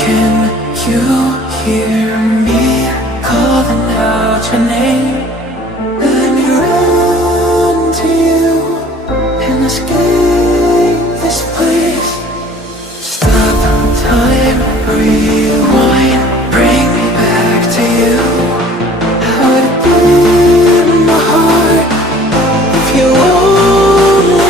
Can you hear me calling out your name? Let me run to you and escape this place. Stop time, rewind, bring me back to you. How would it be in my heart if you only knew?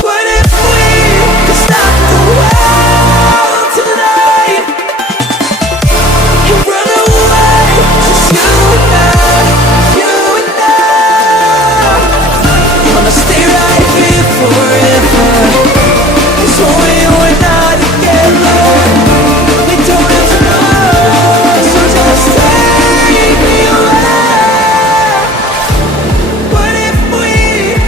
What if we could stop the world tonight and run away, just you and I, you and I? Wanna stay right here forever. It's only you and I together. We don't have tomorrow, so just take me away. What if we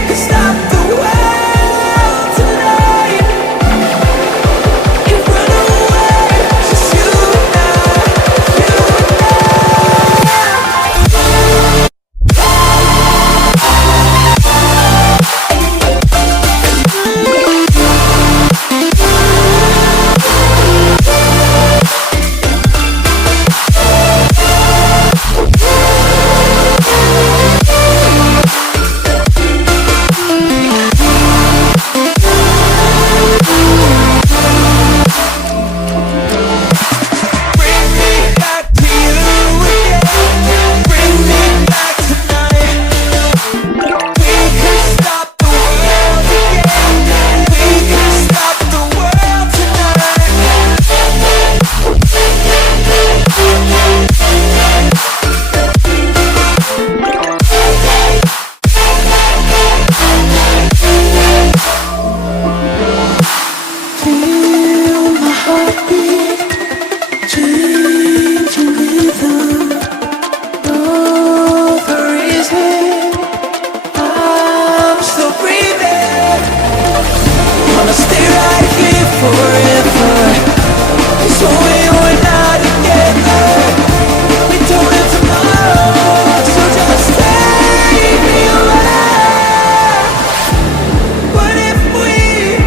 could stop the world tonight and run away, just you and I, you and I? Bring me back to you again. Bring me back tonight. We could stop the world again. We could stop the world tonight. Feel my heartbeat changing rhythm. Know the reason I'm still breathing. Wanna stay right here forever. It's only you and I together. We don't have tomorrow, so just take me away. What if we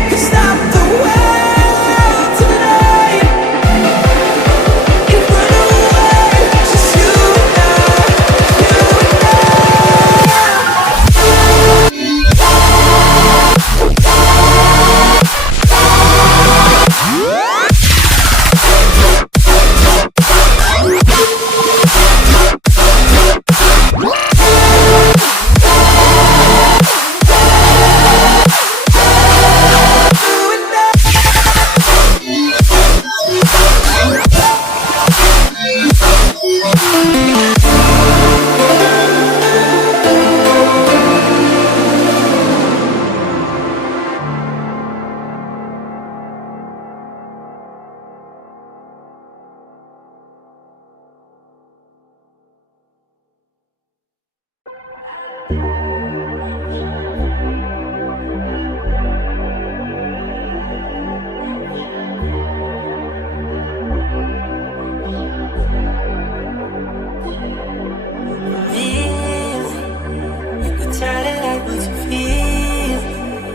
could stop the world tonight and run away, just you and I, you and I? Try to like what you feel.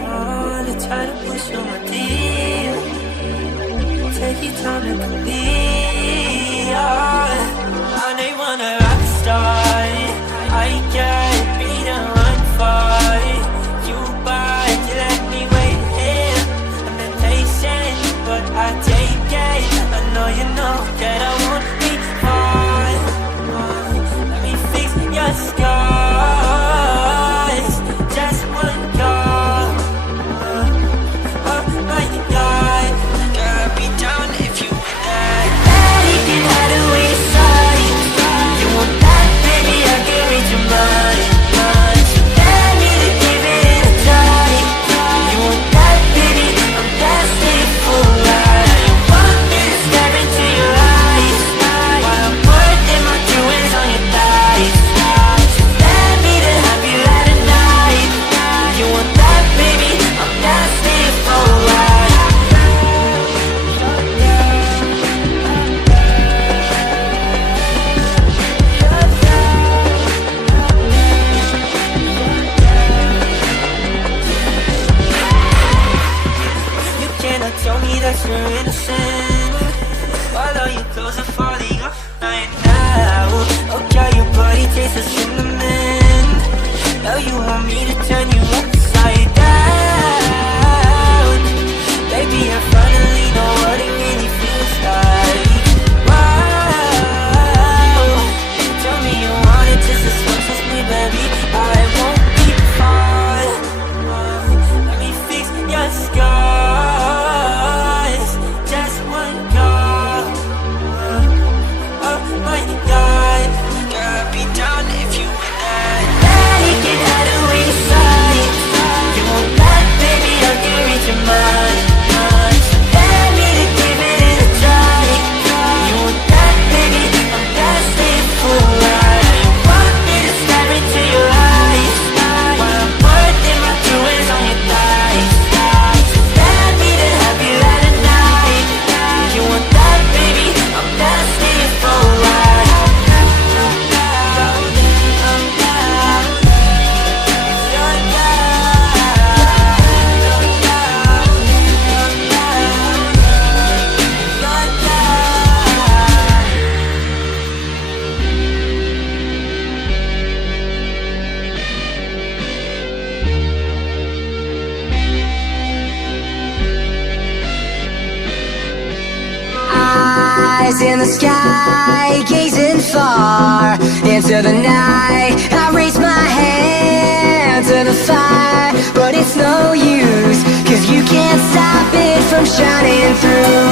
Oh, to try to push on my deal. Take your time to complete. Oh, they want a rock star. I can't be the one for you, but you let me wait here. I've been patient, but I take it. I know you know that I won't be far. Let me fix your scars. Just one call. Oh my God, girl, I'd be down if you were there. Tell me that you're innocent, while all your clothes are falling off right now. Oh girl, your body tastes of cinnamon. Now you want me to turn you upside down. Baby, I finally know what it really feels like. Wow, tell me you want it just as much as me, baby. I won't be far. Let me fix your scars. Just one call. Oh my God, girl, I'd be down if you were that. Daddy can hide away inside. You want that, baby? I can reach your mind. Let me to give it a try. You want that, baby? I'm destined for a ride. You want me to stare into your eyes while I'm putting my two hands on your thighs. Let me to have you at a night. You want that, baby? I'm destined for a ride. I'm down. You're Eyes in the sky, gazing far into the night. I raise my hand to the fire, but it's no use, 'cause you can't stop it from shining through.